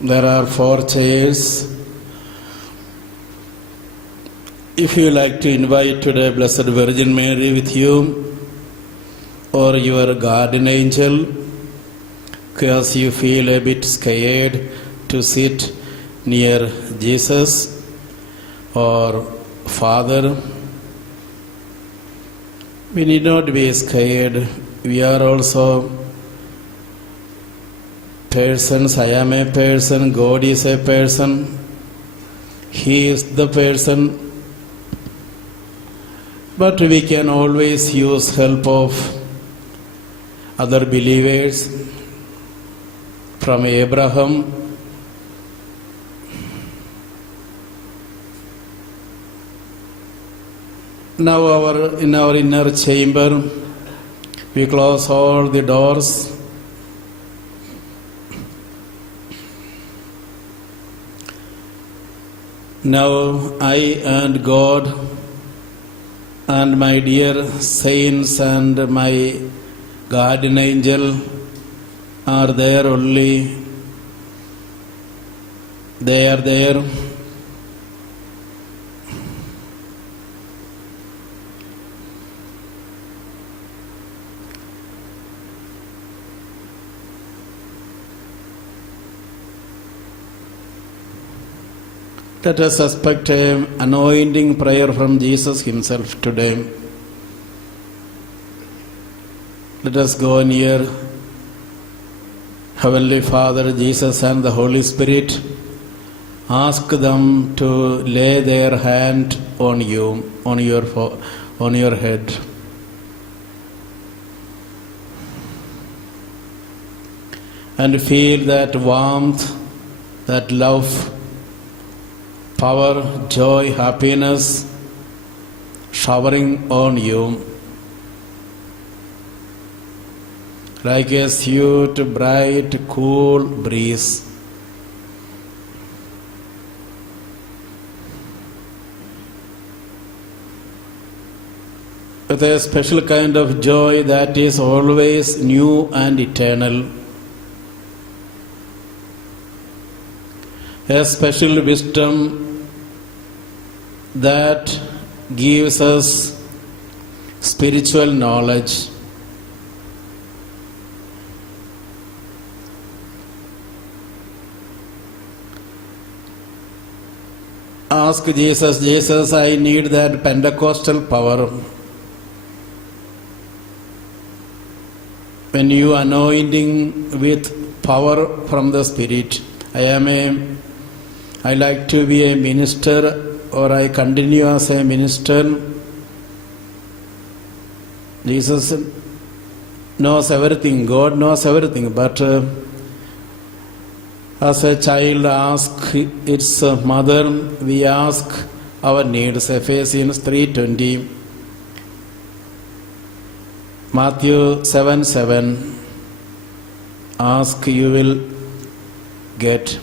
There are 4 chairs. If you like to invite today Blessed Virgin Mary with you, or your guardian angel, because you feel a bit scared to sit near Jesus or Father, we need not be scared. We are also persons. I am a person, God is a person, He is the person. But we can always use help of other believers. From Abraham, now in our inner chamber, we close all the doors. Now I and God and my dear saints and my guardian angel are there only. They are there. Let us expect an anointing prayer from Jesus Himself today. Let us go near Heavenly Father, Jesus and the Holy Spirit. Ask them to lay their hand on you, on your head. And feel that warmth, that love, power, joy, happiness showering on you like a sweet, bright, cool breeze. With a special kind of joy that is always new and eternal. A special wisdom that gives us spiritual knowledge. Ask Jesus, Jesus, I need that Pentecostal power. When you anointing with power from the Spirit, I like to be a minister, or I continue as a minister. Jesus knows everything, God knows everything, but as a child asks its mother, we ask our needs. Ephesians 3:20, Matthew 7:7, ask you will get.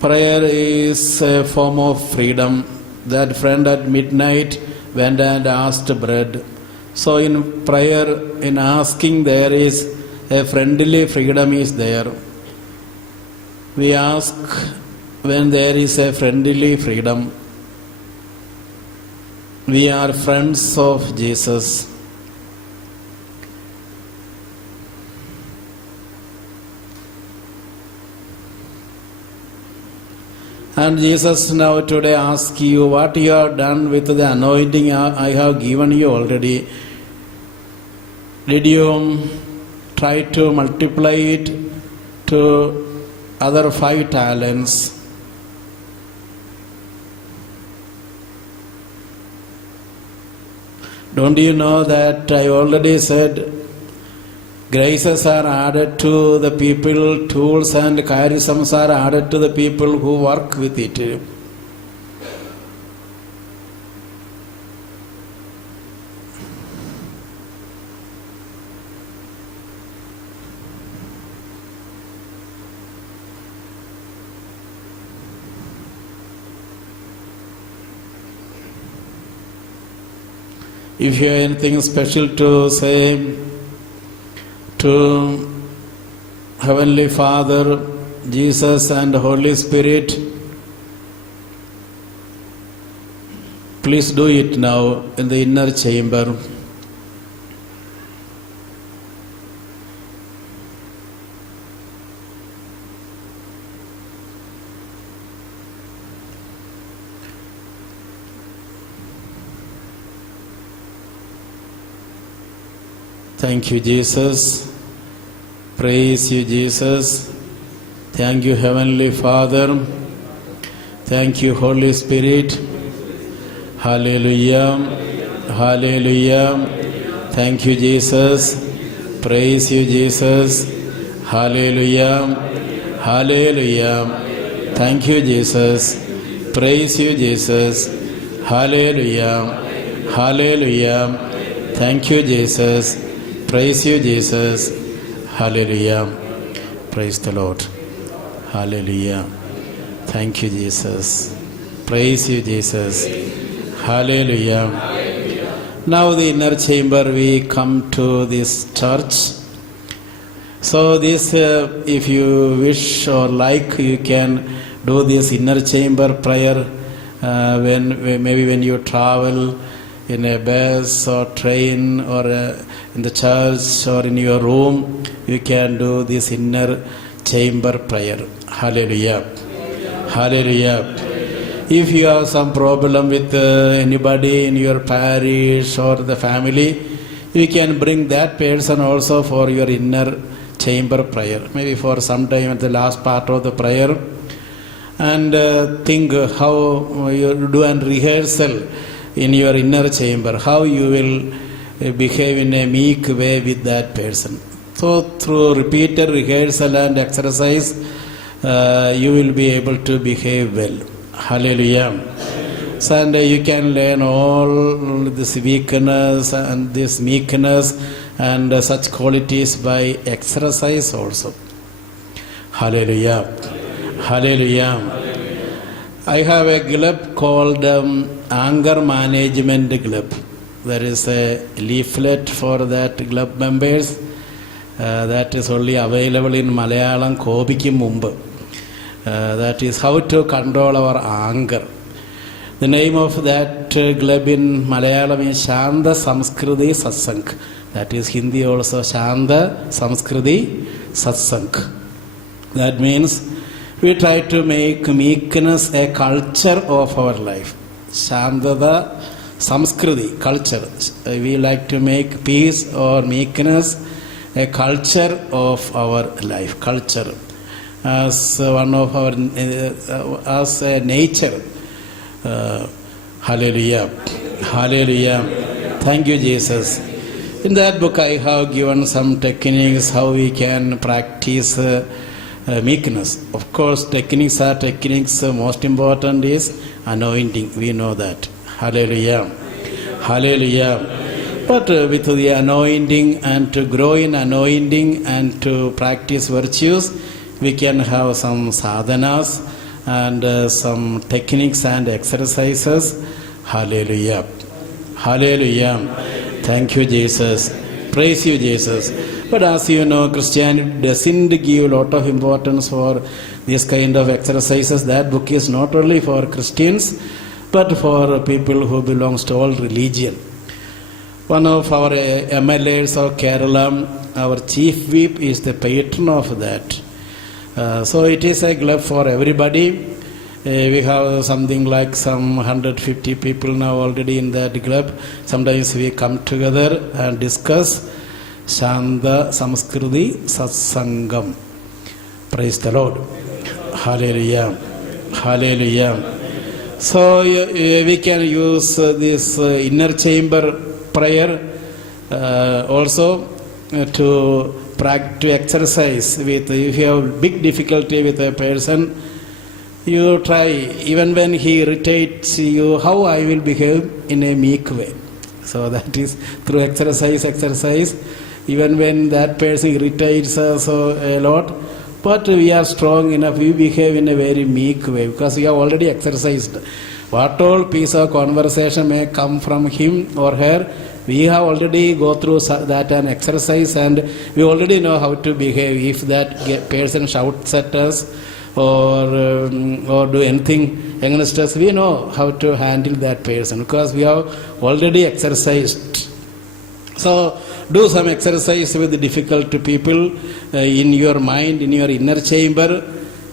Prayer is a form of freedom. That friend at midnight went and asked bread. So in prayer, in asking, there is a friendly freedom is there. We ask when there is a friendly freedom. We are friends of Jesus. And Jesus now today asks you what you have done with the anointing I have given you already. Did you try to multiply it to other 5 talents? Don't you know that I already said graces are added to the people, tools and charisms are added to the people who work with it. If you have anything special to say, to Heavenly Father, Jesus and Holy Spirit, please do it now in the inner chamber. Thank you, Jesus. Praise you, Jesus. Thank you, Heavenly Father. Thank you, Holy Spirit. Hallelujah. Hallelujah. Thank you, Jesus. Praise you, Jesus. Hallelujah. Hallelujah. Thank you, Jesus. Praise you, Jesus. Hallelujah. Hallelujah. Thank you, Jesus. Praise you, Jesus. Hallelujah. Praise the Lord. Hallelujah. Thank you, Jesus. Praise you, Jesus. Hallelujah. Now the inner chamber, we come to this church. So this, if you wish or like, you can do this inner chamber prayer when you travel in a bus or train or in the church or in your room. You can do this inner chamber prayer. Hallelujah. Hallelujah. If you have some problem with anybody in your parish or the family, you can bring that person also for your inner chamber prayer. Maybe for some time at the last part of the prayer. And think how you do a rehearsal in your inner chamber, how you will behave in a meek way with that person. So through repeated rehearsal and exercise, you will be able to behave well. Hallelujah. So and you can learn all this weakness and this meekness and such qualities by exercise also. Hallelujah. Hallelujah. I have a club called Anger Management Club. There is a leaflet for that club members that is only available in Malayalam Kobiki Mumbai. That is how to control our anger. The name of that club in Malayalam is Shanda Samskriti Satsang. That is Hindi also, Shanda Samskriti Satsang. That means we try to make meekness a culture of our life. Shandada Samskriti, culture. We like to make peace or meekness a culture of our life. Culture. As one of our, as a nature. Hallelujah. Hallelujah. Thank you, Jesus. In that book I have given some techniques how we can practice meekness. Of course, techniques are techniques. Most important is anointing. We know that. Hallelujah. Hallelujah. But with the anointing and to grow in anointing and to practice virtues, we can have some sadhanas and some techniques and exercises. Hallelujah. Hallelujah. Thank you, Jesus. Praise you, Jesus. But as you know, Christianity doesn't give a lot of importance for this kind of exercises. That book is not only for Christians, but for people who belongs to all religion. One of our MLAs of Kerala, our chief whip, is the patron of that. So it is a club for everybody. We have something like some 150 people now already in that club. Sometimes we come together and discuss Shanda Samskriti Satsangam. Praise the Lord. Hallelujah. Hallelujah. So we can use this inner chamber prayer also to exercise with. If you have big difficulty with a person, you try, even when he irritates you, how I will behave in a meek way. So that is through exercise. Even when that person irritates us a lot, but we are strong enough, we behave in a very meek way because we have already exercised. What all piece of conversation may come from him or her, We have already go through that an exercise, and we already know how to behave. If that person shouts at us or do anything against us, we know how to handle that person because we have already exercised. So do some exercise with difficult people in your mind, in your inner chamber.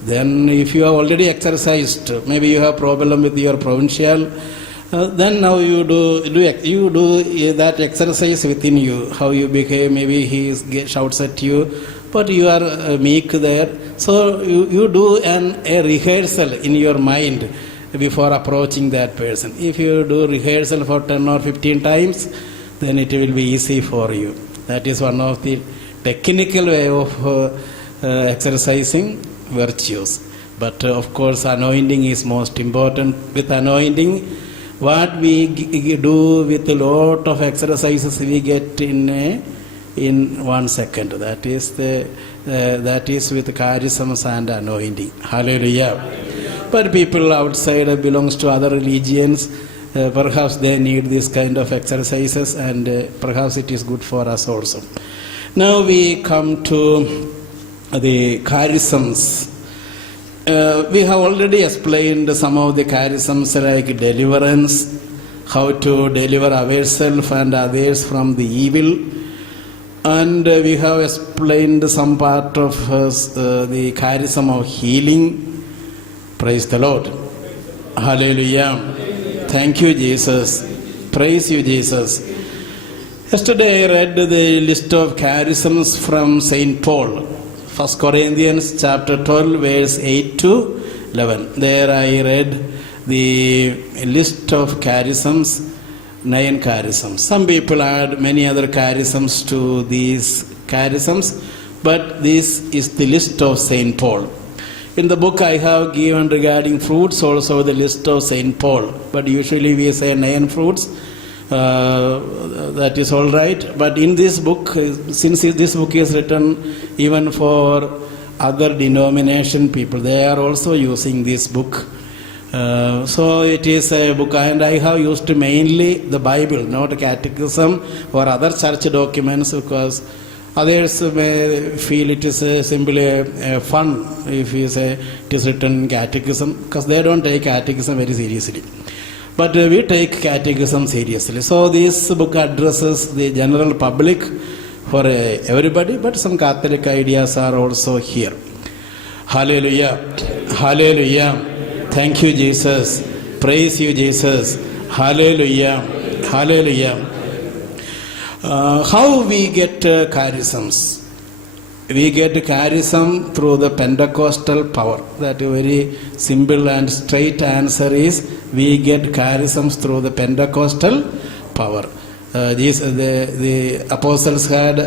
Then if you have already exercised, maybe you have problem with your provincial, then now you do that exercise within you, how you behave. Maybe he shouts at you, but you are meek there. So you do a rehearsal in your mind before approaching that person. If you do rehearsal for 10 or 15 times, then it will be easy for you. That is one of the technical way of exercising virtues. But of course, anointing is most important. With anointing, what we do with a lot of exercises, we get in 1 second. That is with charisms and anointing. Hallelujah. But people outside belongs to other religions. Perhaps they need this kind of exercises, and perhaps it is good for us also. Now we come to the charisms. We have already explained some of the charisms like deliverance, how to deliver ourselves and others from the evil. And we have explained some part of the charism of healing. Praise the Lord. Hallelujah. Thank you, Jesus. Praise you, Jesus. Yesterday I read the list of charisms from St. Paul. 1 Corinthians chapter 12, verse 8 to 11. There I read the list of charisms, 9 charisms. Some people add many other charisms to these charisms, but this is the list of St. Paul. In the book I have given regarding fruits also the list of St. Paul, but usually we say 9 fruits. That is all right. But in this book, since this book is written even for other denomination people, they are also using this book. So it is a book, and I have used mainly the Bible, not catechism or other church documents, because others may feel it is simply a fun if you say it is written in catechism, because they don't take catechism very seriously. But we take catechism seriously. So this book addresses the general public for everybody, but some Catholic ideas are also here. Hallelujah. Hallelujah. Thank you, Jesus. Praise you, Jesus. Hallelujah. Hallelujah. How we get charisms? We get charism through the Pentecostal power. That is very simple and straight answer is we get charisms through the Pentecostal power. The apostles had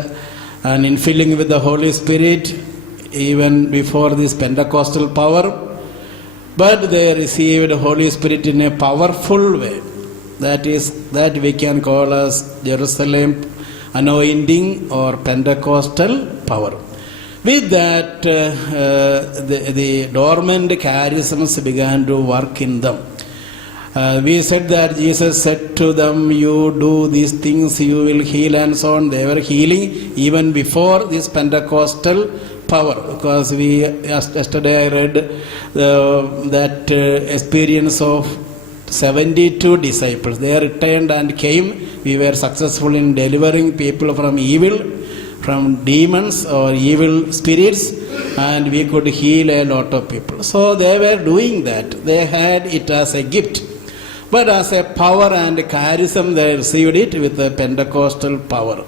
an infilling with the Holy Spirit even before this Pentecostal power, but they received the Holy Spirit in a powerful way. That we can call as Jerusalem anointing or Pentecostal power. With that, the dormant charisms began to work in them. We said that Jesus said to them, you do these things, you will heal and so on. They were healing even before this Pentecostal power, because yesterday I read that experience of 72 disciples. They returned and came. We were successful in delivering people from evil, from demons or evil spirits, and we could heal a lot of people. So they were doing that. They had it as a gift. But as a power and charism, they received it with the Pentecostal power.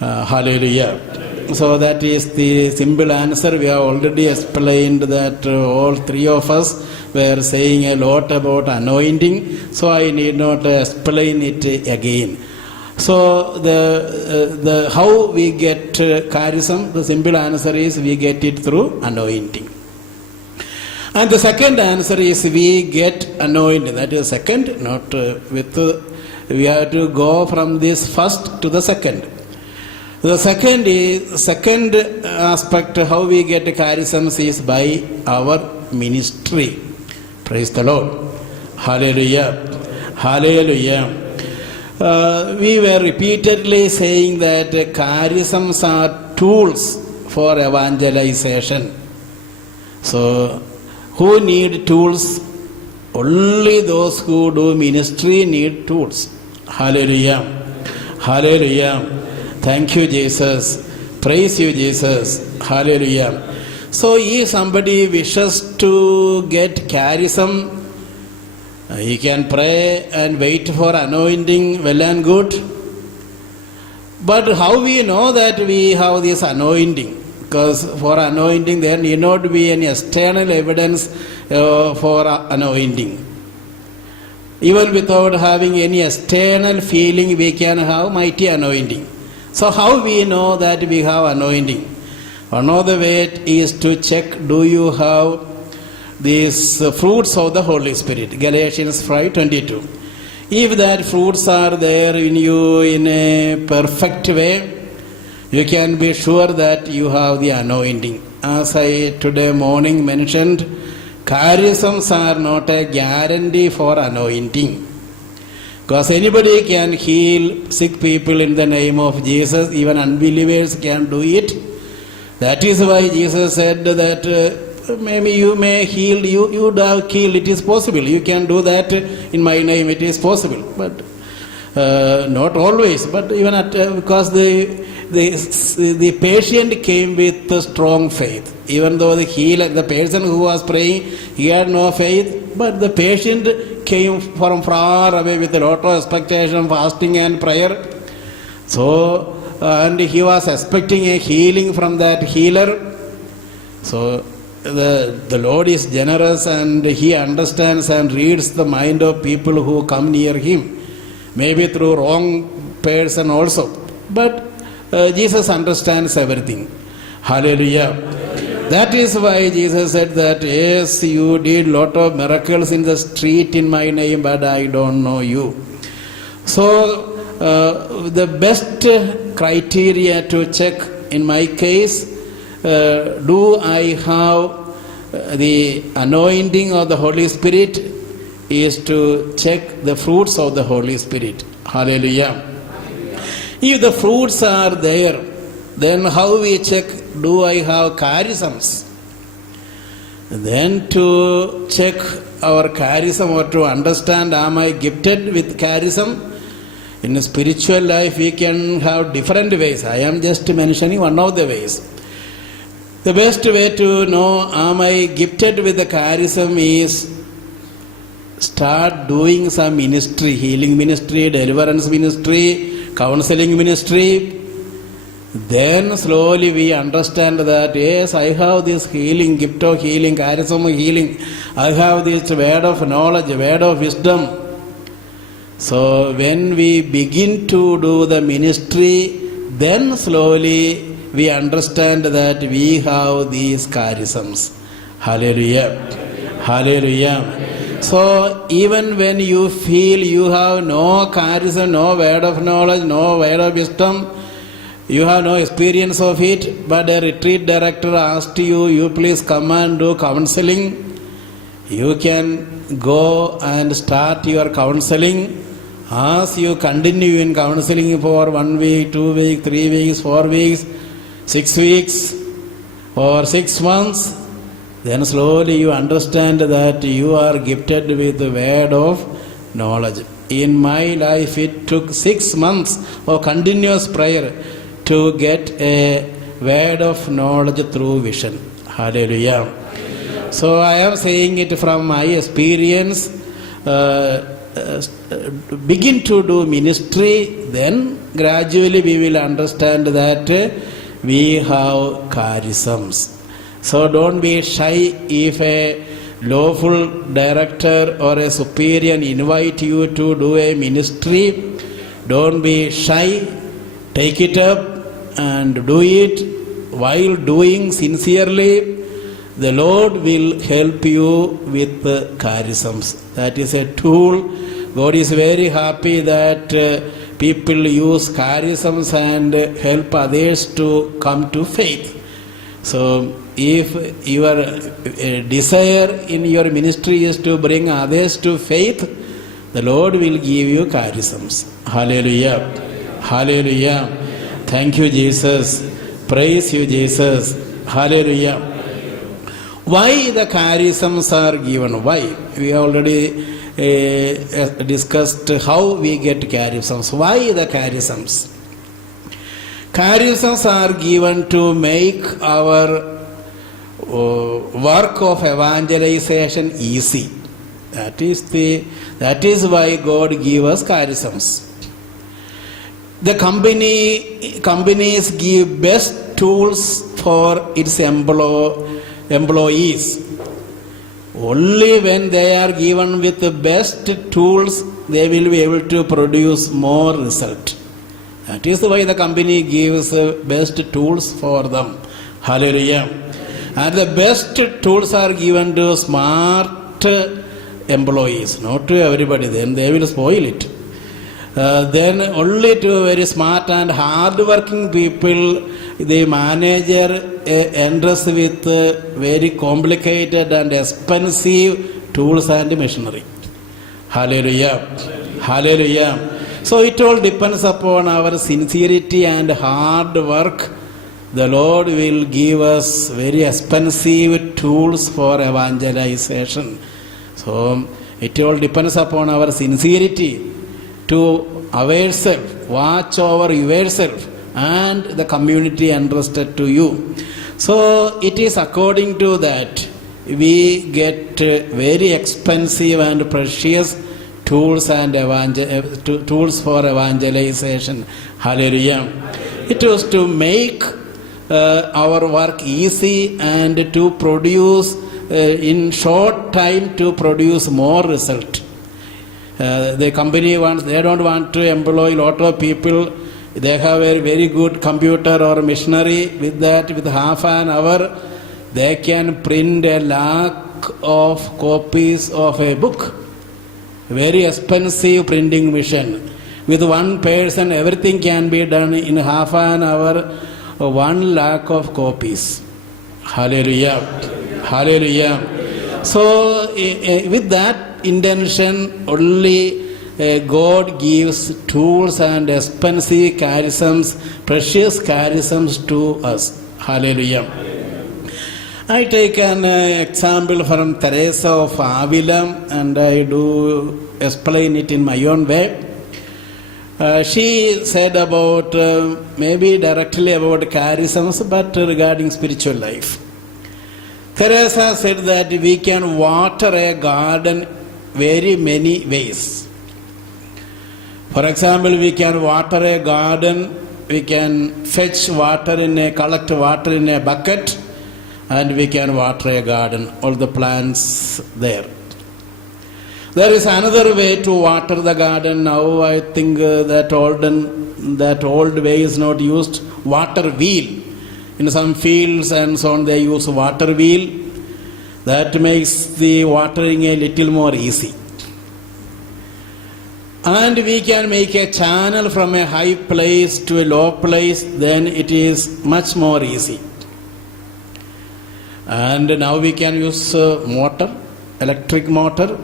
Hallelujah. So that is the simple answer. We have already explained that all three of us were saying a lot about anointing, so I need not explain it again. So the how we get charism, the simple answer is we get it through anointing. And the second answer is we get anointed. That is second, not we have to go from this first to the second. The second aspect how we get charisms is by our ministry. Praise the Lord. Hallelujah. Hallelujah. we were repeatedly saying that charisms are tools for evangelization. So, who need tools? Only those who do ministry need tools. Hallelujah. Hallelujah. Thank you, Jesus. Praise you, Jesus. Hallelujah. So, if somebody wishes to get charism, he can pray and wait for anointing, well and good. But how we know that we have this anointing? Because for anointing there need not be any external evidence for anointing. Even without having any external feeling, we can have mighty anointing. So how we know that we have anointing? One of the way is to check, do you have these fruits of the Holy Spirit? Galatians 5:22. If that fruits are there in you in a perfect way, you can be sure that you have the anointing. As I today morning mentioned, charisms are not a guarantee for anointing. Because anybody can heal sick people in the name of Jesus, even unbelievers can do it. That is why Jesus said that maybe you may heal, you would have killed, it is possible. You can do that in my name, it is possible. But not always, but even because the patient came with a strong faith. Even though the person who was praying, he had no faith, but the patient came from far away with a lot of expectation, fasting and prayer. So, and he was expecting a healing from that healer. So, the Lord is generous and He understands and reads the mind of people who come near Him. Maybe through wrong person also. But Jesus understands everything. Hallelujah. That is why Jesus said that, yes, you did lot of miracles in the street in my name, but I don't know you. So, the best criteria to check in my case, do I have the anointing of the Holy Spirit, is to check the fruits of the Holy Spirit. Hallelujah. If the fruits are there, then how we check, do I have charisms? Then to check our charism or to understand, am I gifted with charism? In a spiritual life, we can have different ways. I am just mentioning one of the ways. The best way to know, am I gifted with the charism, is start doing some ministry, healing ministry, deliverance ministry, counseling ministry. Then slowly we understand that, yes, I have this healing, gift of healing, charism of healing. I have this word of knowledge, word of wisdom. So when we begin to do the ministry, then slowly we understand that we have these charisms. Hallelujah. Hallelujah. So even when you feel you have no charism, no word of knowledge, no word of wisdom, you have no experience of it, but a retreat director asked you, you please come and do counseling. You can go and start your counseling. As you continue in counseling for 1 week, 2 weeks, 3 weeks, 4 weeks, 6 weeks, or 6 months, then slowly you understand that you are gifted with the word of knowledge. In my life, it took 6 months of continuous prayer to get a word of knowledge through vision. Hallelujah. So I am saying it from my experience. Begin to do ministry, then gradually we will understand that we have charisms. So don't be shy if a lawful director or a superior invite you to do a ministry. Don't be shy. Take it up and do it. While doing sincerely, the Lord will help you with charisms. That is a tool. God is very happy that people use charisms and help others to come to faith. So if your desire in your ministry is to bring others to faith, the Lord will give you charisms. Hallelujah. Hallelujah. Thank you, Jesus. Praise you, Jesus. Hallelujah. Why the charisms are given? Why? We already discussed how we get charisms. Why the charisms? Charisms are given to make our work of evangelization easy. That is why God gives us charisms. The companies give best tools for its employees. Only when they are given with the best tools, they will be able to produce more result. That is why the company gives best tools for them. Hallelujah. And the best tools are given to smart employees, not to everybody. Then they will spoil it. Then only to very smart and hard-working people, the manager enters with very complicated and expensive tools and machinery. Hallelujah. Hallelujah. So it all depends upon our sincerity and hard work. The Lord will give us very expensive tools for evangelization. So it all depends upon our sincerity to ourselves, watch over yourself and the community entrusted to you. So it is according to that we get very expensive and precious tools and tools for evangelization. Hallelujah. It was to make our work easy and to produce in short time to produce more result. The company they don't want to employ a lot of people. They have a very good computer or machinery. With that, with half an hour, they can print 100,000 of copies of a book. Very expensive printing machine. With one person, everything can be done in half an hour. 100,000 of copies. Hallelujah. Hallelujah. So, with that intention, only God gives tools and expensive charisms, precious charisms to us. Hallelujah. I take an example from Teresa of Avila, and I do explain it in my own way. She said about, maybe directly about charisms, but regarding spiritual life. Teresa said that we can water a garden very many ways. For example, we can water a garden, we can collect water in a bucket, and we can water a garden, all the plants there. There is another way to water the garden. Now I think that old way is not used. Water wheel. In some fields and so on, they use water wheel. That makes the watering a little more easy. And we can make a channel from a high place to a low place, then it is much more easy. And now we can use motor, electric motor,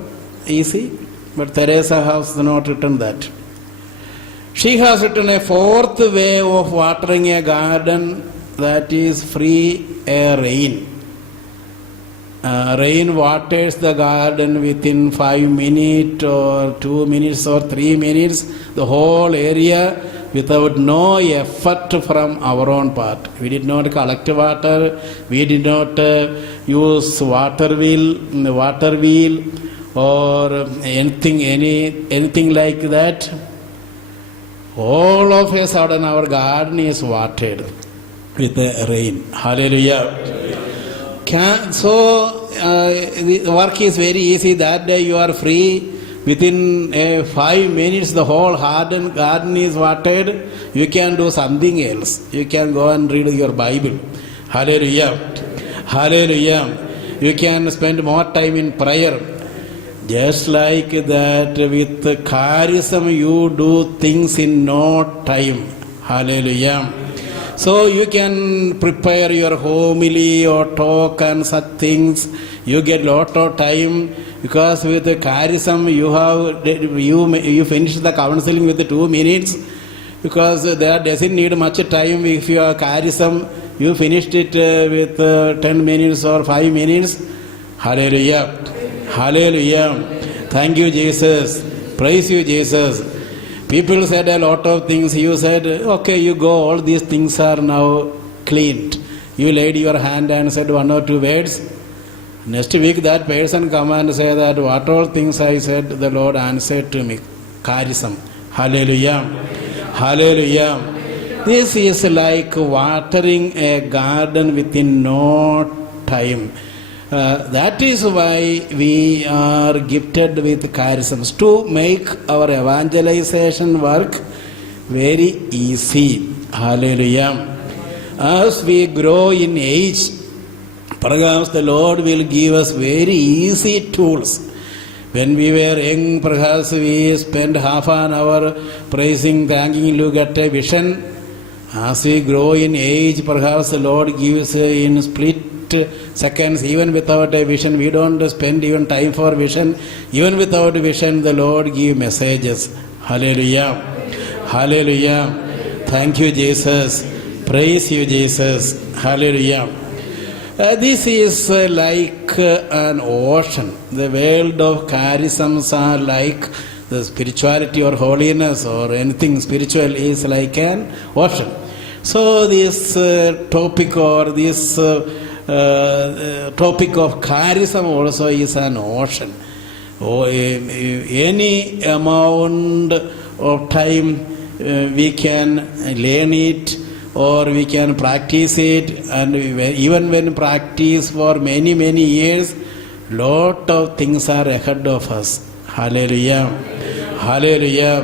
easy. But Teresa has not written that. She has written a fourth way of watering a garden, that is free rain. Rain waters the garden within 5 minutes or 2 minutes or 3 minutes, the whole area without no effort from our own part. We did not collect water, we did not use water wheel or anything like that. All of a sudden our garden is watered with the rain. Hallelujah. So the work is very easy. That day you are free. Within 5 minutes the whole garden is watered. You can do something else. You can go and read your Bible. Hallelujah. Hallelujah. You can spend more time in prayer. Just like that, with charism you do things in no time. Hallelujah. So you can prepare your homily or talk and such things. You get lot of time because with the charism you finish the counseling with 2 minutes, because there doesn't need much time. If you are charism, you finished it with 10 minutes or 5 minutes. Hallelujah. Hallelujah. Thank you, Jesus. Praise you, Jesus. People said a lot of things. You said, okay, you go, all these things are now cleaned. You laid your hand and said 1 or 2 words. Next week that person come and say that what all things I said, the Lord answered to me. Charism. Hallelujah. Hallelujah. This is like watering a garden within no time. That is why we are gifted with charisms, to make our evangelization work very easy. Hallelujah. As we grow in age, perhaps the Lord will give us very easy tools. When we were young, perhaps we spent half an hour praising, thanking, look at a vision. As we grow in age, perhaps the Lord gives in split seconds. Even without a vision, we don't spend even time for vision. Even without vision, the Lord gives messages. Hallelujah. Hallelujah. Thank you, Jesus. Praise you, Jesus. Hallelujah. This is like an ocean. The world of charisms are like the spirituality or holiness or anything spiritual is like an ocean. So this topic or this topic of charism also is an ocean. Any amount of time we can learn it or we can practice it, and even when practice for many years, lot of things are ahead of us. Hallelujah. Hallelujah.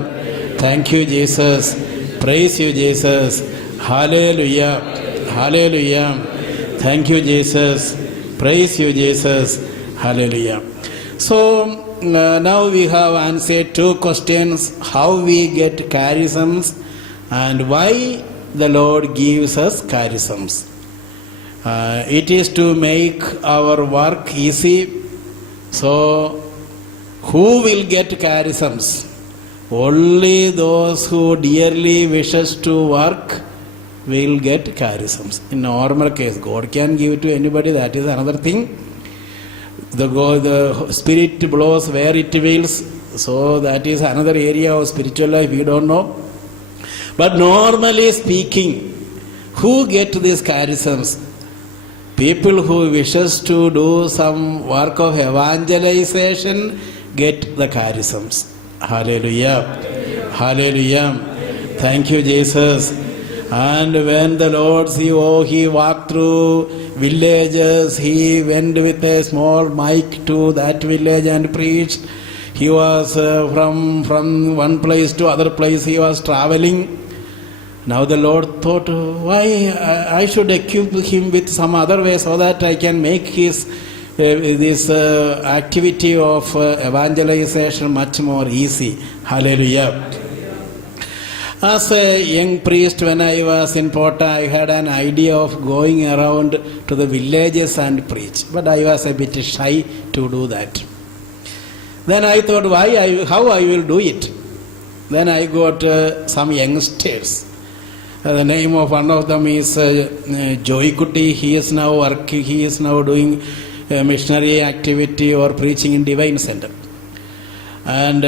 Thank you, Jesus. Praise you, Jesus. Hallelujah. Hallelujah. Thank you, Jesus. Praise you, Jesus. Hallelujah. So now we have answered 2 questions: how we get charisms and why the Lord gives us charisms. It is to make our work easy. So who will get charisms? Only those who dearly wishes to work will get charisms. In normal case, God can give to anybody, that is another thing. The Spirit blows where it wills, so that is another area of spiritual life we don't know. But normally speaking, who get these charisms? People who wishes to do some work of evangelization get the charisms. Hallelujah. Hallelujah. Thank you, Jesus. And when the Lord he walked through villages, he went with a small mic to that village and preached. He was from one place to other place, he was traveling. Now the Lord thought, why I should equip him with some other way so that I can make his this activity of evangelization much more easy. Hallelujah. As a young priest, when I was in Pota, I had an idea of going around to the villages and preach. But I was a bit shy to do that. Then I thought, how I will do it. Then I got some youngsters. The name of one of them is Joy Kuti. He is now doing missionary activity or preaching in Divine Center. And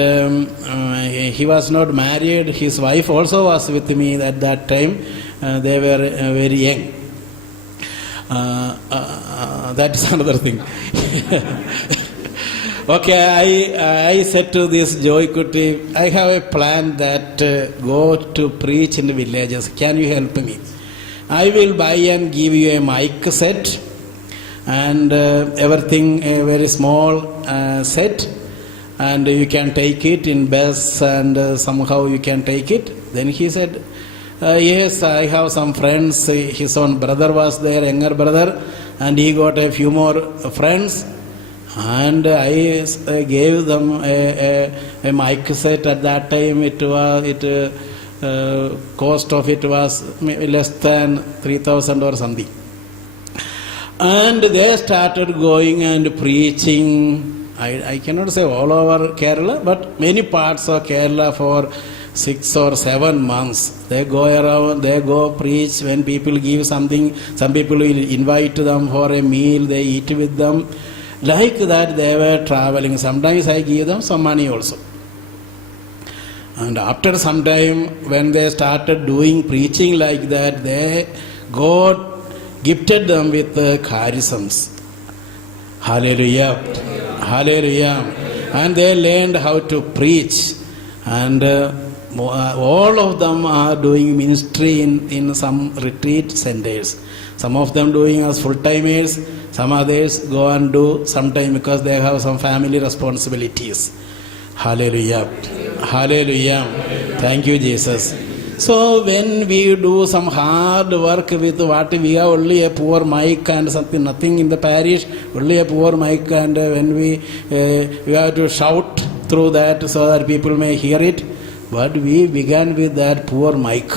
he was not married. His wife also was with me at that time. They were very young. That is another thing. Okay, I said to this Joy Kuti, I have a plan that go to preach in the villages. Can you help me? I will buy and give you a mic set and everything, a very small set. And you can take it in bus and somehow you can take it. Then he said, yes, I have some friends. His own brother was there, younger brother, and he got a few more friends. And I gave them a mic set. At that time it cost of it was less than 3,000 or something. And they started going and preaching, I cannot say all over Kerala, but many parts of Kerala for 6 or 7 months. They go around, they go preach. When people give something, some people will invite them for a meal, they eat with them. Like that they were traveling. Sometimes I give them some money also. And after some time, when they started doing preaching like that, God gifted them with charisms. Hallelujah. Hallelujah. And they learned how to preach. And all of them are doing ministry in some retreat centers. Some of them doing as full-timers. Some others go and do sometime because they have some family responsibilities. Hallelujah. Hallelujah. Thank you, Jesus. So when we do some hard work with what we have only a poor mic and something, nothing in the parish, only a poor mic, and when we have to shout through that so that people may hear it. But we began with that poor mic.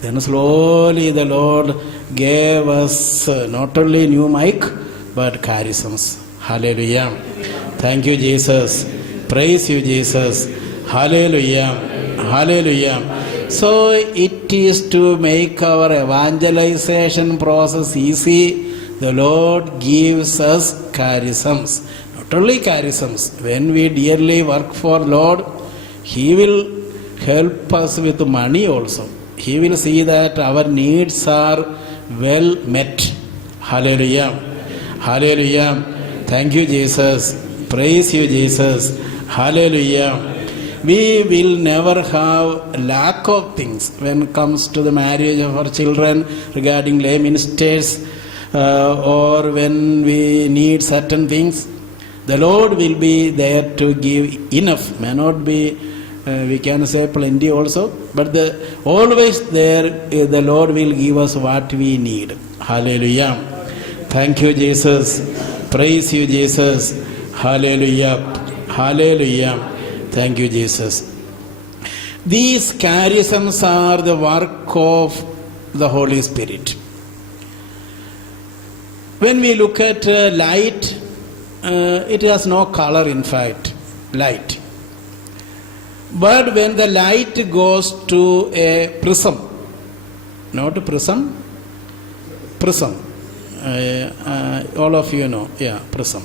Then slowly the Lord gave us not only new mic, but charisms. Hallelujah. Thank you, Jesus. Praise you, Jesus. Hallelujah. Hallelujah. So it is to make our evangelization process easy. The Lord gives us charisms. Not only charisms. When we dearly work for Lord, He will help us with money also. He will see that our needs are well met. Hallelujah. Hallelujah. Thank you, Jesus. Praise you, Jesus. Hallelujah. We will never have lack of things when it comes to the marriage of our children, regarding lay ministers, or when we need certain things. The Lord will be there to give enough. May not be, we can say plenty also, but always there the Lord will give us what we need. Hallelujah. Thank you, Jesus. Praise you, Jesus. Hallelujah. Hallelujah. Thank you, Jesus. These charisms are the work of the Holy Spirit. When we look at light, it has no color, in fact, light. But when the light goes to a prism, not a prism, all of you know, prism.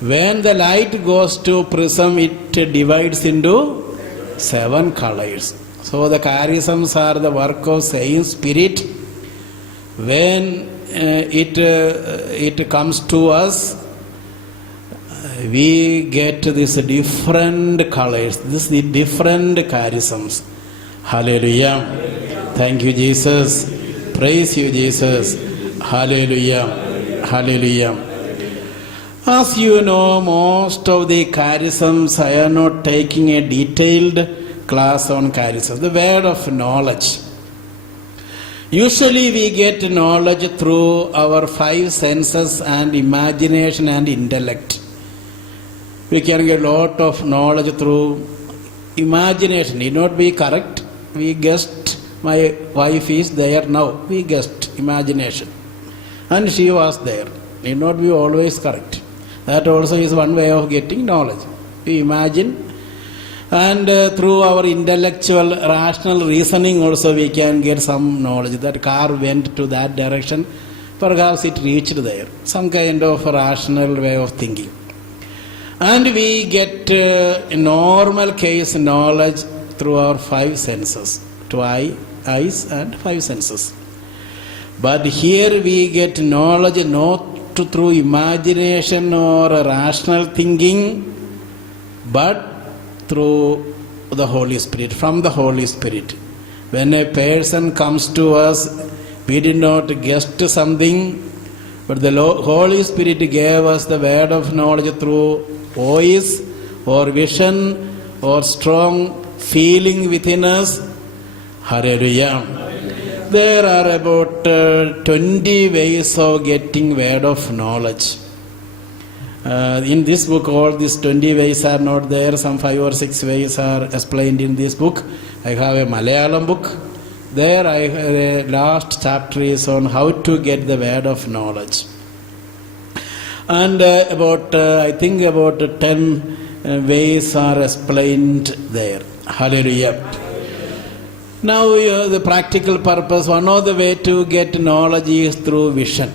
When the light goes to prism, it divides into 7 colors. So the charisms are the work of same Spirit. When it comes to us, we get these different colors, these different charisms. Hallelujah. Thank you, Jesus. Praise you, Jesus. Hallelujah. Hallelujah. As you know, most of the charisms, I am not taking a detailed class on charisms. The word of knowledge. Usually we get knowledge through our 5 senses and imagination and intellect. We can get a lot of knowledge through imagination. It not be correct. We guessed my wife is there now. We guessed imagination. And she was there. It not be always correct. That also is one way of getting knowledge. We imagine. And through our intellectual, rational reasoning also we can get some knowledge. That car went to that direction. Perhaps it reached there. Some kind of rational way of thinking. And we get normal case knowledge through our 5 senses. 2 eyes and 5 senses. But here we get knowledge not through imagination or rational thinking, but through the Holy Spirit, from the Holy Spirit. When a person comes to us, we did not guess something, but the Holy Spirit gave us the word of knowledge through voice or vision or strong feeling within us. Hallelujah. There are about 20 ways of getting word of knowledge. In this book, all these 20 ways are not there. Some 5 or 6 ways are explained in this book. I have a Malayalam book. There, last chapter is on how to get the word of knowledge. And I think about 10 ways are explained there. Hallelujah. Now, the practical purpose, one of the way to get knowledge is through vision.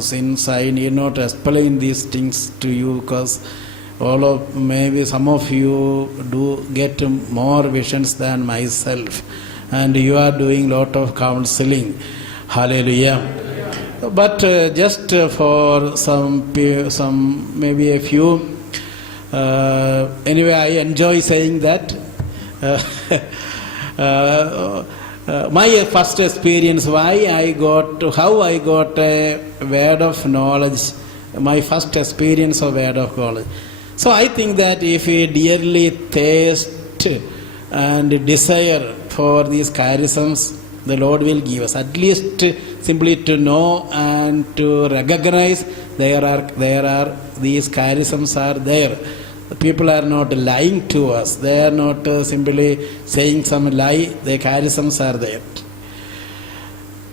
Since I need not explain these things to you, because maybe some of you do get more visions than myself, and you are doing lot of counseling. Hallelujah. But just for some maybe a few, anyway, I enjoy saying that. My first experience, how I got a word of knowledge, my first experience of word of knowledge. So I think that if we dearly thirst and desire for these charisms, the Lord will give us at least simply to know and to recognize there are these charisms are there. The people are not lying to us. They are not simply saying some lie. The charisms are there.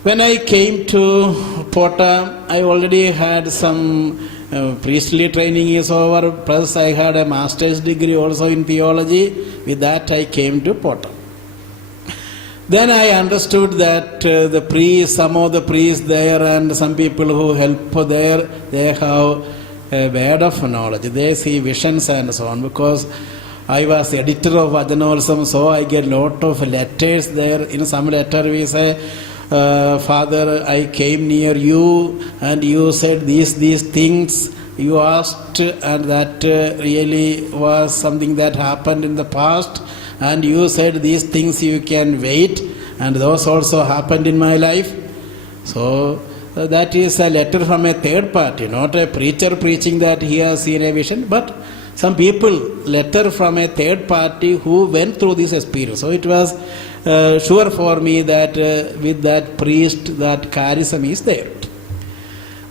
When I came to Pota, I already had some priestly training is over. Plus, I had a master's degree also in theology. With that, I came to Pota. Then I understood that some of the priests there and some people who help there, they have a word of knowledge. They see visions and so on. Because I was editor of Vajanorsam, so I get lot of letters there. In some letter we say, Father, I came near you and you said these things you asked, and that really was something that happened in the past, and you said these things you can wait, and those also happened in my life. So that is a letter from a third party, not a preacher preaching that he has seen a vision, but some people, letter from a third party who went through this experience. So it was sure for me that with that priest, that charism is there.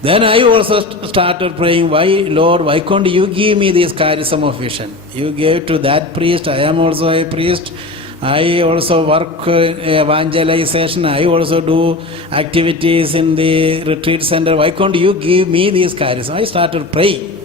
Then I also started praying, why Lord, why can't you give me this charism of vision? You gave to that priest, I am also a priest. I also work evangelization. I also do activities in the retreat center. Why can't you give me this charism? I started praying.